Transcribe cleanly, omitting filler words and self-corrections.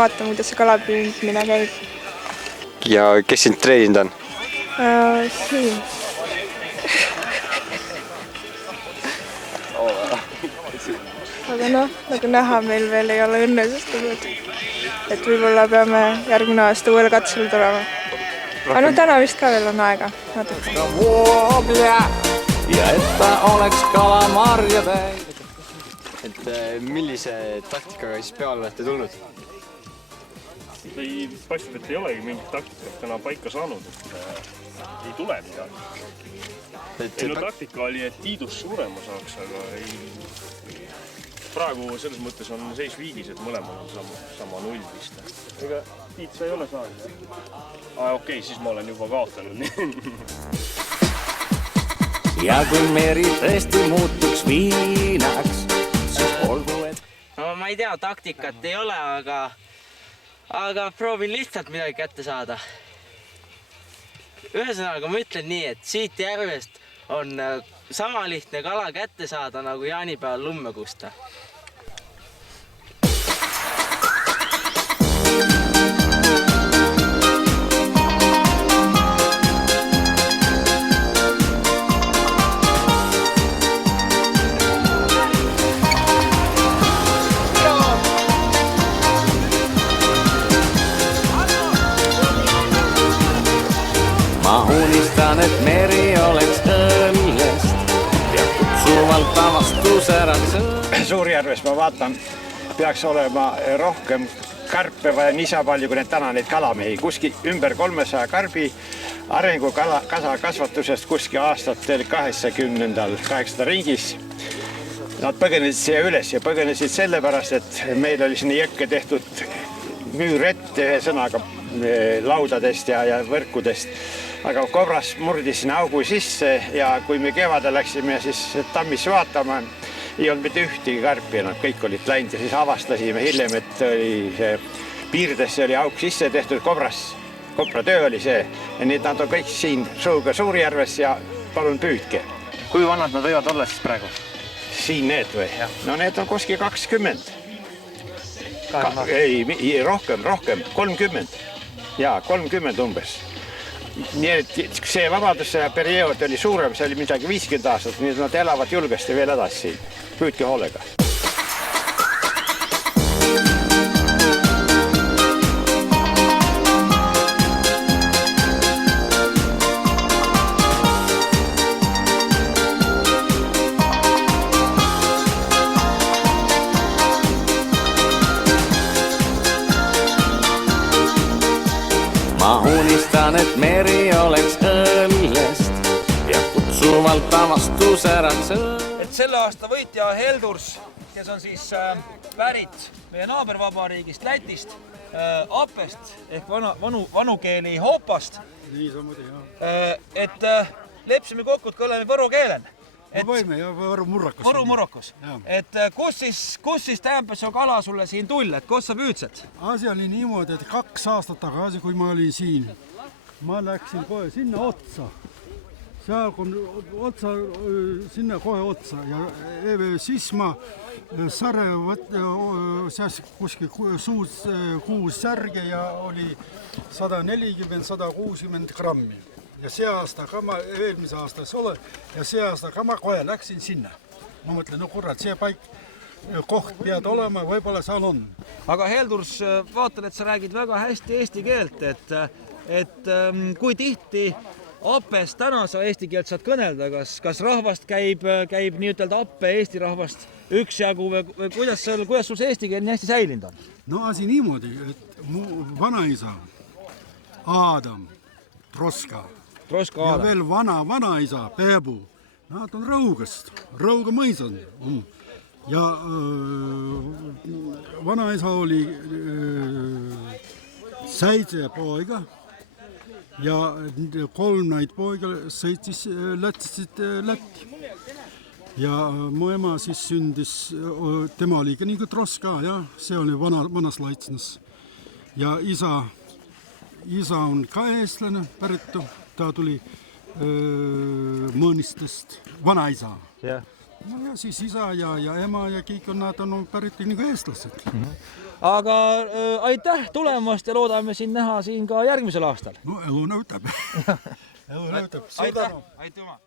vaatama, kuidas see kalapüüdmine käib. Ja kes sind treeninud on? Siin. Aga nagu näha, meil veel ei ole õnnestunud. Et võib-olla peame järgmine aasta uuele katsele tulema. Aga täna vist ka veel on aega. Ja että oleks kalamarja täis. Millise taktikaga siis peale olete tulnud? Paistab, et ei olegi mingit taktikat täna paika saanud, et ei tule midagi. Taktika oli, et Tiidus suurema saaks, aga praegu selles mõttes on seis viigis, et mõlemal on sama null vist. Ega Tiit sa ei ole saanud? Okei, siis ma olen juba kaotanud. Ja kui meri tõesti muutuks viinaks, siis olgu et... No ma ei tea, taktikat ei ole, aga proovin lihtsalt midagi kätte saada. Ühesõnaga ma ütlen nii, et siit järvest on sama lihtne kala kätte saada nagu jaanipäeval lumme kusta. Ma unistan, et meri oleks õllest ja kutsuvalt avastusäraks. Suurjärves ma vaatan, peaks olema rohkem karpe vaja niisa palju, kui need täna neid kalamehi. Kuski ümber 300 karbi arengu kasa kasvatusest kuski aastatel 80. ringis. Nad põgenesid siia üles ja põgenesid sellepärast, et meil oli sinna jõkke tehtud müürett ühe sõnaga laudadest ja võrkudest. Aga kobras murdis sinna augu sisse ja kui me kevadel läksime siis tammis vaatama, ei olnud mitte ühtegi karpi, nad kõik olid läinud ja siis avastasime hiljem, et piirdesse oli auk sisse tehtud kopra töö oli see. Ja nii nad on kõik siin Suuga Suurjärves ja palun püüdke. Kui vanad nad võivad olla siis praegu? Siin need või? No need on kuskil 20. Ei, rohkem, 30. Jaa, 30 umbes. Nii et see vabaduse periood oli suurem, see oli midagi 50 aastat, nii et nad elavad julgesti veel edasi. Püüdke hoolega. Ma unistan, et meri oleks õllest ja kutsuvalt avastusäraks. Et selle aasta võitja Heldurs, kes on siis pärit meie naabervabariigist Lätist, Apest ehk vanukeeli Hoopast. Nii samuti, jah. Et lepsime kokku, et oleme võru keelen. Me võime, jah, võru murrakus. Võru murrakus. Et kus siis tähendab see kala sulle siin tull, et kus sa püüdsed? Asi oli niimoodi, et 2 aastat tagasi, kui ma olin siin, ma läksin kohe sinna otsa. Seal on otsa, sinna kohe otsa ja siis ma särge kuskil kuus särge ja oli 140-160 grammi. Ja see aasta ka ma eelmise aastas olen ja see aasta ka ma kohe läksin sinna. Ma mõtlen, no kurat, see paik koht pead olema, võib-olla seal on. Aga Heldurs, vaatan, et sa räägid väga hästi eesti keelt, et kui tihti Apest täna sa eesti keelt saad kõnelda, kas rahvast käib nii-ütelda Appe Eesti rahvast üksjagu või kuidas sul see eesti keel nii hästi säilinud on? No asi niimoodi, et mu vanaisa Adam Troska ja veel vanaisa Peebu, nad on Rõugast, Rõuga mõisan. Ja vanaisa oli 7 poiga ja 3 neid poiga lätsid Lätti. Ja mu ema siis sündis, tema oli ka nii kuin Troska, ja see oli vanas Laitsnas. Ja isa on ka eestlane päritu. Ta tuli Mõnistest, vanaisa. no ja siis isa ja ema ja kõik on, nad on pärit nagu eestlased. Aga aitäh tulemast ja loodame sind näha siin ka järgmisel aastal. No elu nõutab. Elu nõutab. Aitäh! Aitüma!